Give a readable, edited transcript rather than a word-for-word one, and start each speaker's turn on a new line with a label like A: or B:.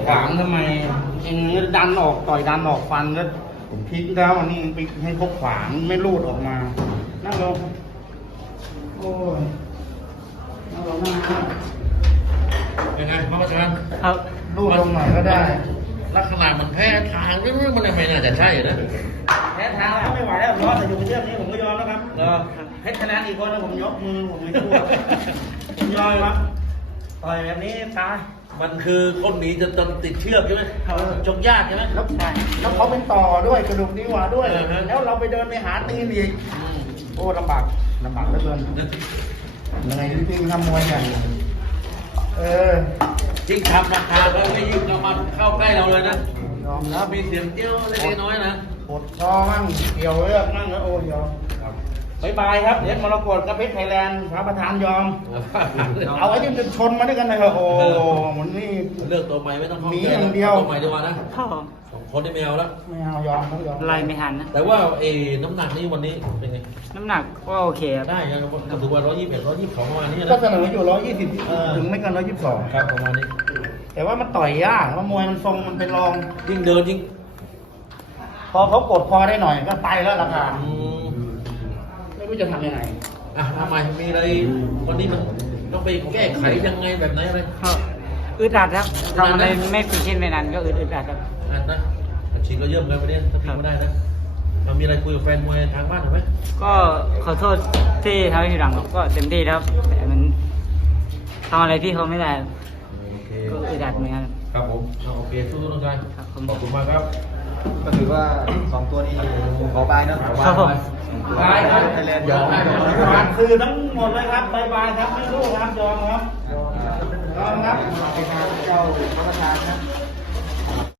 A: ขวางทำไมเองดันออกต่อยดันออกฟันก็ผมพลิกแล้วอันนี้เองไปให้พกขวางไม่รูดออกมานั่งลงโอ้ยนั่งลงนั่งลง
B: ยังไงมาประธาน
C: ครับ
A: รูดลงหน่อยก็ได้
B: ลักษณะมันแพ้ทางนี่มันไม่น่าจะใช่นะ
A: แพ้ทางแล้วไม่ไหวแล้วรอแต่อยู่ในเรื่องนี้ผมก็ยอมแล้วครับให้คะแนนอีกคนแล้วผมยกมือผมไม่พูดผมยอมครับต่อยแบบนี้ตาย
B: มันคือคนหนีจะต้องติดเชือกใช่ไหมจงยากใช่ไหม
A: แล้วแล้วเขาเป็นต่อด้วยกระดูกนิ้วด้วย
B: เออฮะ
A: แล้วเราไปเดินไปหาตีนอีกโอ้ลำบากเหลือเกินเหนื่อยจริงๆทำมวยเนี่ย
B: จริงทำราคาก็ไม่ยิ่งเรามาเข้าใกล้เราเลยนะ
A: ยอมรับ
B: มีเสียงเตี้ยวเล็กๆน้อยๆนะ
A: ปวดคอมั่งเกี่ยวเลือกมั่งแล้วโอ้ยอมบายบายครับเด็กมรกตกับเพชรไทยแลนด์พระประธานยอม เอาไอ้ที่จะชนมาด้วยกันเลยเหรอโอ้มันนี่
B: เลือกตัวใหม่ไม่ต้องเข้า
A: หนี
B: ใจ
A: อย่างเดียว
B: ตัวใหม่ดีกว่านะ
C: พ่อ
B: สองคนที่ไม่เอาแล้ว
A: ไม่เอายอมต้องยอม
C: ไล่ไม่ทันนะ
B: แต่ว่าน้ำหนักนี่วันนี้เป็นไง
C: น้ำหนักก็โอเคครับ
B: ได้ยังถือว่า121 122ประมาณนี้
A: ก็
B: นะ
A: เสนออยู่120ถึงไม่เกิน122
B: ครับประมาณนี้
A: แต่ว่ามันต่อยยากเพราะมวยมันทรงมันเป็นรอง
B: ยิ่งเดินยิ่ง
A: พอเขากดคอได้หน่อยก็ไปแล้วราคา
B: อืม
A: ไม่รู้จะทำยังไง
B: ทำไมมีอะไรวันนี้มันต้องไปแก้ไขยังไงแบบไหนอะไร
C: ก็อึดอัดครับทำอะไรไม่เป็นชิ้นเป็นอันก็อึดอัดครับ
B: นะชิงก็เยิ่มกันไปเนี่ยถ้าพิงไม่ได้นะมันมีอะไรคุยกับแฟนมวยทางบ้านหรือไหม
C: ก็ขอโทษที่ทำให้ผิดหวังครับก็เต็มที่แล้วครับแต่มันทำอะไรพี่เขาไม่ได้
B: โอเค
C: ก็อึดอัดเหมือนกัน
B: ครับผมโอเคสู้ๆน้องชาย
C: ครับ
B: ขอบคุณมากครับ
D: ก็ถือว่า2ตัวนี้ขอบายเนอะ
C: ครับผม
A: บายครับ
D: ไทยแลนด์ยอม
A: ผ่านสื่อทั้งหมดเลยครับบายบายครับไม่รู้ครับยอมครับยอมครับ
D: เป็นทางเจ้าพระประธานนะ